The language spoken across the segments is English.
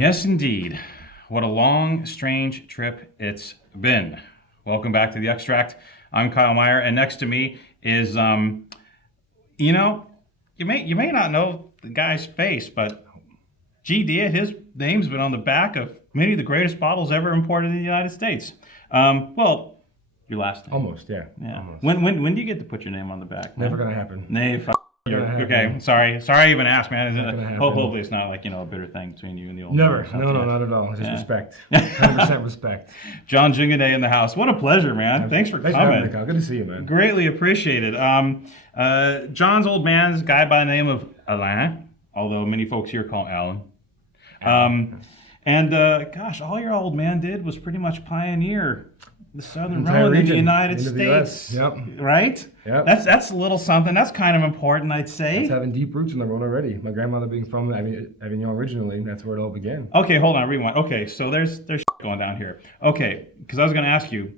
Yes, indeed. What a long, strange trip it's been. Welcome back to The Extract. I'm Kyle Meyer, and next to me is, you may not know the guy's face, but his name's been on the back of many of the greatest bottles ever imported in the United States. Your last name. Almost, yeah. Yeah. Almost. When do you get to put your name on the back? Never gonna happen. Okay, sorry I even asked, man. Hopefully it's not like, a bitter thing between you and the old Never. man. No, not at all. Just respect. 100% respect. John Junguenet in the house. What a pleasure, man. Thanks for coming. Having me, Kyle. Good to see you, man. Greatly appreciated. John's old man's a guy by the name of Alain, although many folks here call him Alan. All your old man did was pretty much pioneer the southern road in the United States. Yep. Right? Yep. That's a little something. That's kind of important, I'd say. It's having deep roots in the road already. My grandmother being from Avignon originally, that's where it all began. Okay, hold on, rewind. Okay, so there's going down here. Okay, because I was going to ask you,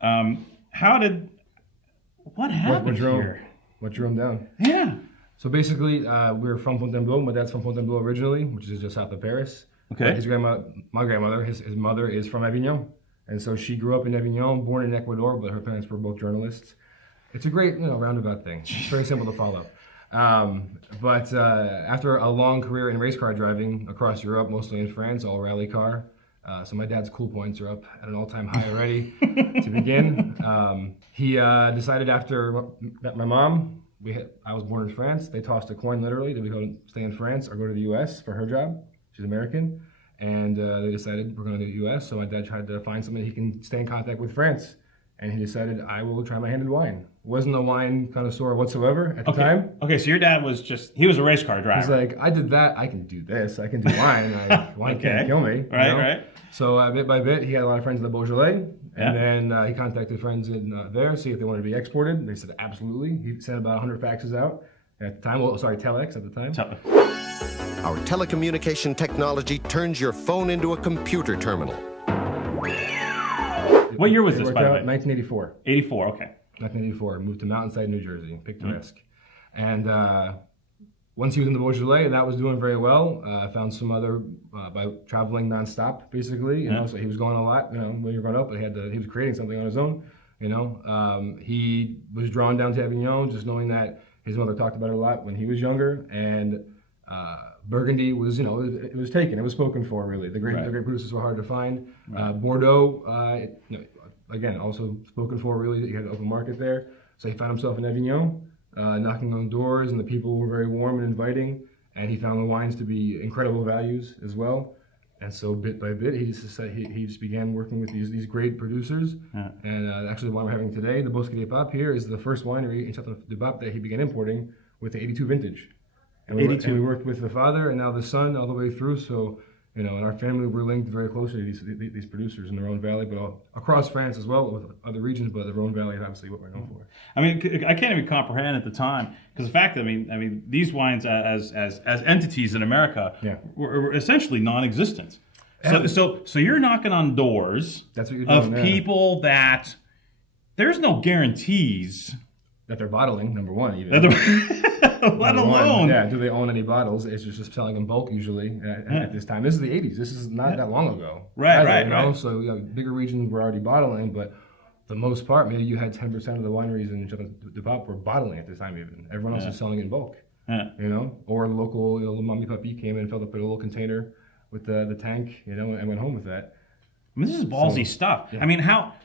what happened here? What drew him down? Yeah. So basically, we're from Fontainebleau. My dad's from Fontainebleau originally, which is just south of Paris. Okay. My grandmother, his mother is from Avignon. And so she grew up in Avignon, born in Ecuador, but her parents were both journalists. It's a great, roundabout thing. It's very simple to follow. But after a long career in race car driving across Europe, mostly in France, all rally car, so my dad's cool points are up at an all-time high already to begin. He decided after my mom, I was born in France, they tossed a coin literally, did we go stay in France or go to the US for her job? She's American. And they decided we're going to do the U.S., so my dad tried to find something he can stay in contact with France. And he decided, I will try my hand in wine. Wasn't a wine connoisseur whatsoever at the time. Okay, so your dad was he was a race car driver. He's like, I did that, I can do this, I can do wine. Wine can't kill me. Right. So bit by bit, he had a lot of friends in the Beaujolais. And then he contacted friends in there, see if they wanted to be exported. They said, absolutely. He sent about 100 faxes out at the time. Telex at the time. Our telecommunication technology turns your phone into a computer terminal. What year was this, by the way? 1984. 84, okay. 1984. Moved to Mountainside, New Jersey, picturesque. And once he was in the Beaujolais, that was doing very well. Found some other, by traveling nonstop, basically. So he was going a lot, when you're growing up, but he was creating something on his own, He was drawn down to Avignon, just knowing that his mother talked about it a lot when he was younger. And Burgundy was, it was taken. It was spoken for, really. The great producers were hard to find. Bordeaux, again, also spoken for, really. You had an open market there. So he found himself in Avignon, knocking on doors, and the people were very warm and inviting. And he found the wines to be incredible values as well. And so bit by bit, he just began working with these great producers. And actually, the wine we're having today, the Bosque du Pape here, is the first winery in Chateauneuf du Pape that he began importing with the 82 vintage. And we worked with the father and now the son all the way through. So, in our family, we're linked very closely to these producers in the Rhone Valley, but across France as well, with other regions. But the Rhone Valley is obviously what we're known for. I can't even comprehend at the time, because the fact that these wines as entities in America were essentially non-existent. So you're knocking on doors of people that there's no guarantees that they're bottling, number one, even. Let alone. Do they own any bottles? It's just selling in bulk usually at this time. This is the 80s. This is not that long ago. Right. So bigger regions were already bottling, but for the most part, maybe you had 10% of the wineries in Chateauneuf du Pape were bottling at this time even. Everyone else is selling in bulk. Or local, Mommy Puppy came in, filled up in a little container with the tank, and went home with that. This is ballsy stuff. Yeah.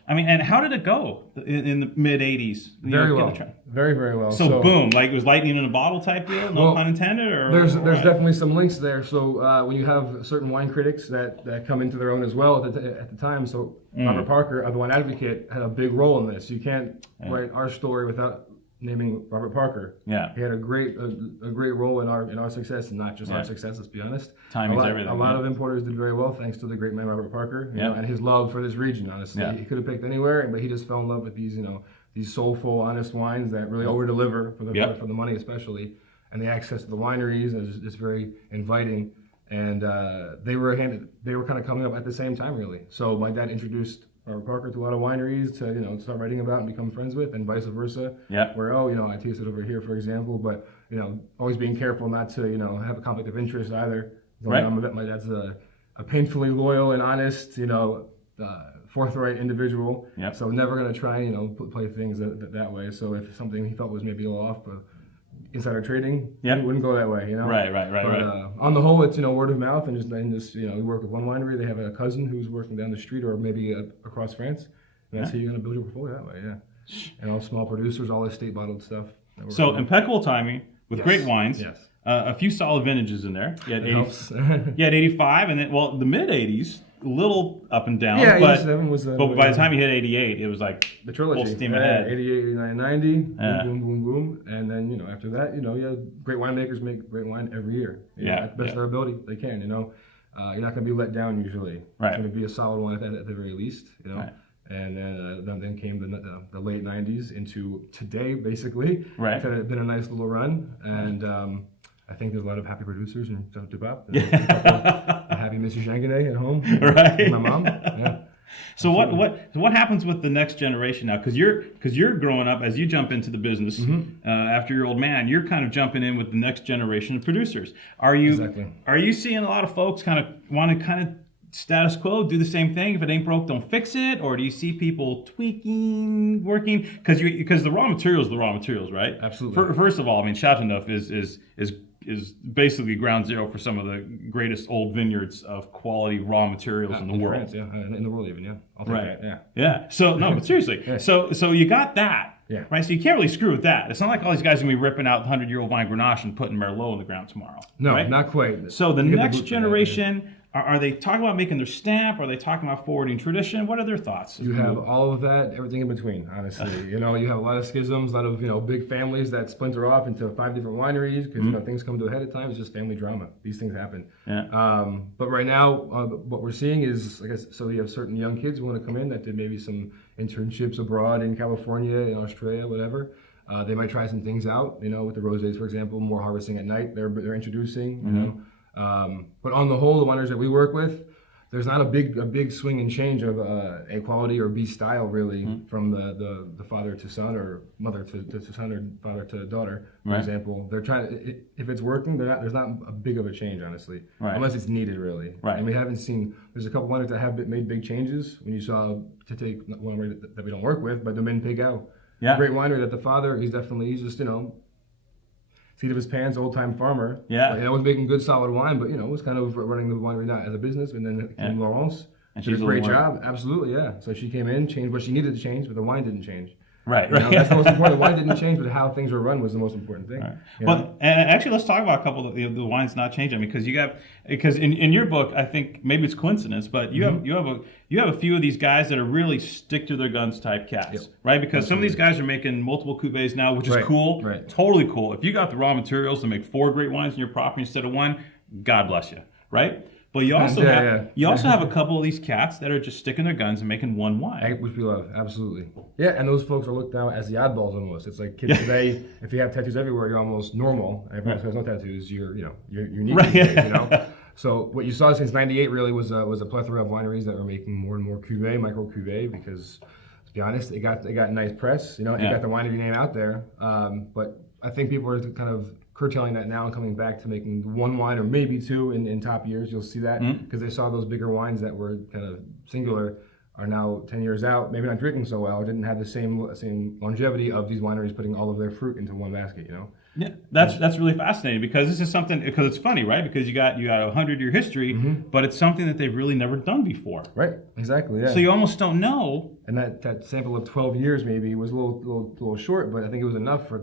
And how did it go in the mid '80s? Very well. Very, very well. So boom, like it was lightning in a bottle type deal, no pun intended. Or there's definitely some links there. So when you have certain wine critics that come into their own as well at the time. So Robert Parker, the Wine Advocate, had a big role in this. You can't write our story without naming Robert Parker. Yeah, he had a great role in our success, and not just our success. Let's be honest. Timing's everything. A lot of importers did very well thanks to the great man Robert Parker, and his love for this region. Honestly, he could have picked anywhere, but he just fell in love with these soulful, honest wines that really over deliver for the money, especially, and the access to the wineries is just very inviting. And they were kind of coming up at the same time, really. So my dad introduced Robert Parker to a lot of wineries to start writing about and become friends with, and vice versa. Yeah. Where I tasted over here, for example, but always being careful not to have a conflict of interest either. Right. My dad's a painfully loyal and honest, forthright individual. Yep. So never going to try, play things that way. So if something he felt was maybe a little off, insider trading, yep. He wouldn't go that way, Right. But on the whole, it's word of mouth, and just we work with one winery. They have a cousin who's working down the street, or maybe across France, and that's how you're going to build your portfolio that way. Yeah. And all small producers, all estate bottled stuff. So impeccable timing with great wines. Yes. A few solid vintages in there. You had 85, and then the mid 80s, a little up and down. Yeah, but 87 was but by the time you hit 88, it was like the trilogy. Full steam ahead. 88, 89, 90, boom, boom, boom, and then after that, great winemakers make great wine every year. At the best of their ability, they can. You're not going to be let down usually. Right. It's going to be a solid one at the very least. Right. And then came the late 90s into today, basically. Right. It's been a nice little run, and I think there's a lot of happy producers in Chateauneuf du Pape. A happy Mrs. Junguenet at home. Right. My mom. Yeah. So what happens with the next generation now? Because you're growing up as you jump into the business after your old man. You're kind of jumping in with the next generation of producers. Are you seeing a lot of folks kind of want to status quo, do the same thing? If it ain't broke, don't fix it? Or do you see people tweaking, working? Because the raw materials, right? Absolutely. First of all, I mean, Chateauneuf is basically ground zero for some of the greatest old vineyards of quality raw materials in the world. France, in the world even, yeah. I'll take that, yeah. So no, but seriously, so you got that. Yeah. Right. So you can't really screw with that. It's not like all these guys are going to be ripping out 100-year-old vine Grenache and putting Merlot in the ground tomorrow. No, right? not quite. So the next generation, are they talking about making their stamp? Are they talking about forwarding tradition? What are their thoughts? You have all of that, everything in between, honestly. You have a lot of schisms, a lot of, big families that splinter off into 5 different wineries because, things come to a head at times. It's just family drama. These things happen. Yeah. But right now, what we're seeing is, so you have certain young kids who want to come in that did maybe some internships abroad in California, in Australia, whatever. They might try some things out, with the rosés, for example, more harvesting at night. They're introducing, but on the whole, the wineries that we work with, there's not a big swing and change of A quality or B style really from the father to son or mother to son or father to daughter, for example. They're trying if it's working, there's not a big of a change, honestly, unless it's needed really. Right. And we haven't seen. There's a couple wineries that have made big changes. When you saw, to take one winery that we don't work with, but Domaine Pégao, great winery that the father he's just seat of his pants, old-time farmer. Yeah. Like, was making good, solid wine, but, was kind of running the winery not as a business. And then came Laurence. And she did a great job. Absolutely, yeah. So she came in, changed what she needed to change, but the wine didn't change. Right. That's the most important. The wine didn't change, but how things were run was the most important thing. Right. Well, and actually, let's talk about a couple of the wines not changing. Because in your book, I think maybe it's coincidence, but you have a few of these guys that are really stick to their guns type cats, right? Because some of these guys are making multiple cuvées now, which is cool, totally cool. If you got the raw materials to make 4 great wines in your property instead of 1, God bless you, right? But you also have a couple of these cats that are just sticking their guns and making 1 wine, which we love, absolutely. Yeah, and those folks are looked down as the oddballs almost. It's like kids today. If you have tattoos everywhere, you're almost normal. And everyone who has no tattoos, you're unique. These days, So what you saw since '98 really was a plethora of wineries that were making more and more cuvée, micro cuvée, because to be honest, it got nice press. It got the winery name out there. But I think people are kind of curtailing that now and coming back to making 1 wine or maybe 2 in top years. You'll see that because they saw those bigger wines that were kind of singular are now 10 years out, maybe not drinking so well, didn't have the same longevity of these wineries putting all of their fruit into 1 basket, Yeah, that's really fascinating because this is something, because it's funny, right? Because you got a 100-year history, but it's something that they've really never done before. Right, exactly, yeah. So you almost don't know. And that sample of 12 years maybe was a little short, but I think it was enough for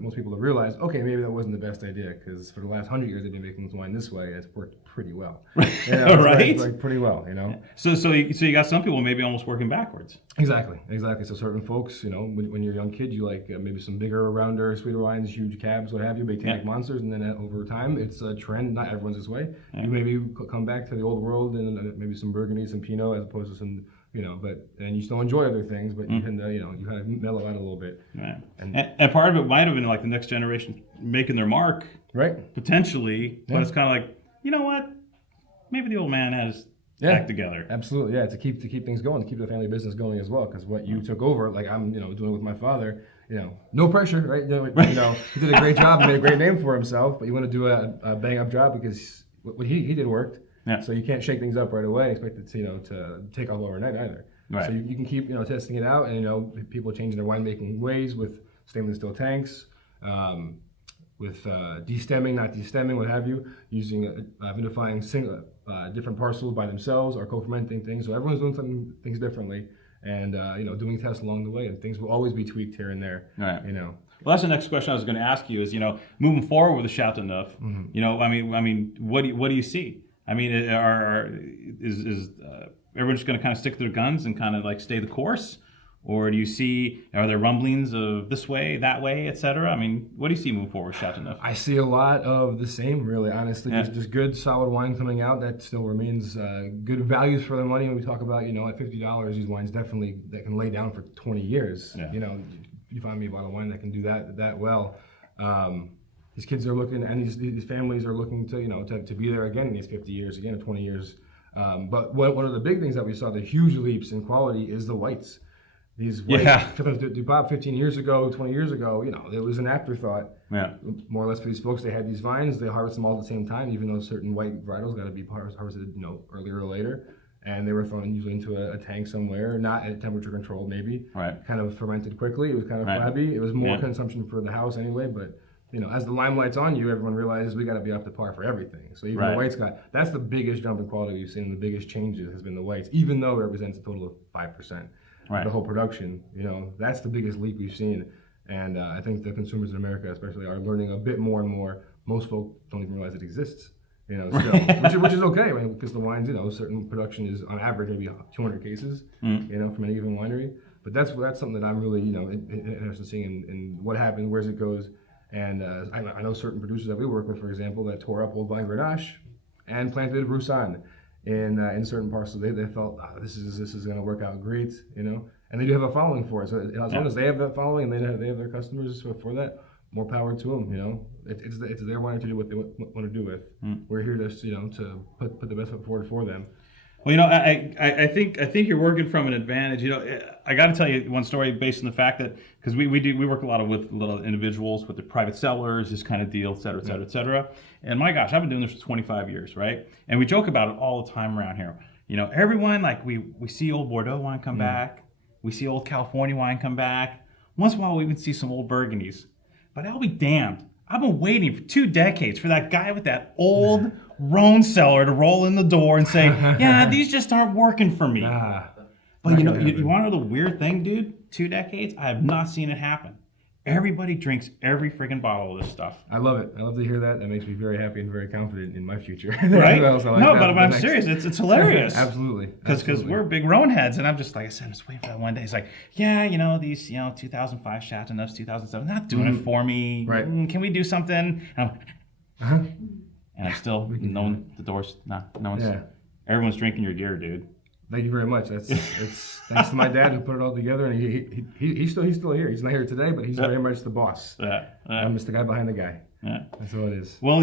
most people to realize, okay, maybe that wasn't the best idea, because for the last 100 years they've been making this wine this way, and it's worked pretty well. Right? Like pretty well, So you got some people maybe almost working backwards. Exactly. So certain folks, when you're a young kid, you like maybe some bigger, rounder, sweeter wines, huge cabs, what have you, big tannic monsters, and then over time, it's a trend. Not everyone's this way. You maybe come back to the old world and maybe some Burgundy, some Pinot, as opposed to some, and you still enjoy other things, but you can, you kind of mellow out a little bit. Right. And part of it might have been like the next generation making their mark, right? Potentially, but it's kind of like, you know what? Maybe the old man has act together. Absolutely, yeah. To keep things going, to keep the family business going as well. Because what you took over, like I'm, doing with my father, no pressure, right? He did a great job, and made a great name for himself. But you want to do a bang up job because what he did worked. Yeah. So you can't shake things up right away and expect it to take off overnight either. Right. So you can keep testing it out, and people changing their winemaking ways with stainless steel tanks, with destemming, not destemming, what have you, using vinifying different parcels by themselves or co-fermenting things. So everyone's doing things differently, and doing tests along the way, and things will always be tweaked here and there. Right. Well, that's the next question I was going to ask you is, moving forward with the Chateauneuf, what do you see? I mean, is everyone just going to kind of stick to their guns and kind of like stay the course? Or are there rumblings of this way, that way, et cetera? I mean, what do you see moving forward with Chateauneuf? I see a lot of the same, really, honestly. Yeah. Just good, solid wine coming out that still remains good values for their money. When we talk about, at $50, these wines definitely that can lay down for 20 years. Yeah. You find me a bottle of wine that can do that well. These kids are looking, and these families are looking to be there again in these 50 years, again in 20 years. But one of the big things that we saw, the huge leaps in quality, is the whites. These white Chateauneuf du Pape 15 years ago, 20 years ago, it was an afterthought. Yeah. More or less for these folks, they had these vines, they harvest them all at the same time, even though certain white varietals got to be harvested, earlier or later. And they were thrown usually into a tank somewhere, not at temperature controlled maybe. Right. Kind of fermented quickly. It was kind of flabby. It was more consumption for the house anyway, but as the limelight's on you, everyone realizes we got to be up to par for everything. So even the whites that's the biggest jump in quality we've seen, and the biggest changes has been the whites, even though it represents a total of 5%. Right. The whole production, that's the biggest leap we've seen. And I think the consumers in America especially are learning a bit more and more. Most folk don't even realize it exists, still, which is okay, because the wines, certain production is on average maybe 200 cases, from any given winery. But that's something that I'm really, interested in seeing in what happens, where it goes. And I know certain producers that we work with, for example, that tore up old vine Grenache and planted Roussanne in certain parcels. They felt this is going to work out great, and they do have a following for it. So as long as they have that following and they have their customers for that, more power to them. It's their wine to do what they want to do with. We're here to put the best foot forward for them. Well, I think you're working from an advantage. I got to tell you one story based on the fact that because we work a lot with little individuals with the private sellers, this kind of deal, et cetera, et cetera, et cetera. And my gosh, I've been doing this for 25 years, right? And we joke about it all the time around here. Everyone, like we see old Bordeaux wine come back, we see old California wine come back. Once in a while, we even see some old Burgundies. But I'll be damned. I've been waiting for 2 decades for that guy with that old Rhone cellar to roll in the door and say, yeah, these just aren't working for me. But you want to know the weird thing, dude? 2 decades, I have not seen it happen. Everybody drinks every freaking bottle of this stuff. I love it. I love to hear that. That makes me very happy and very confident in my future. Right? But I'm serious. It's hilarious. Absolutely. Because we're big Rhone heads, and I'm just like I said, I'm just waiting for that one day. It's like, these 2005 Chateauneufs, 2007, not doing it for me. Right. Can we do something? And I'm still the doors. No one's. Yeah. Everyone's drinking your gear, dude. Thank you very much. It's thanks to my dad who put it all together, and he's still here. He's not here today, but he's very much the boss. I'm just the guy behind the guy. Yeah. That's all it is. Well,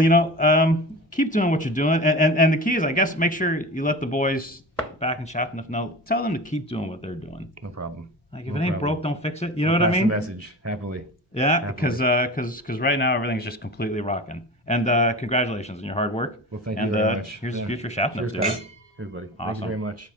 keep doing what you're doing, and the key is, I guess, make sure you let the boys back in Chateauneuf know. Tell them to keep doing what they're doing. No problem. Like if it ain't broke, don't fix it. You know what I mean? That's the message. Happily. Yeah, because right now everything's just completely rocking. And congratulations on your hard work. Well, thank you very much. Here's the future Chateauneuf, dude. Everybody. Awesome. Thank you very much.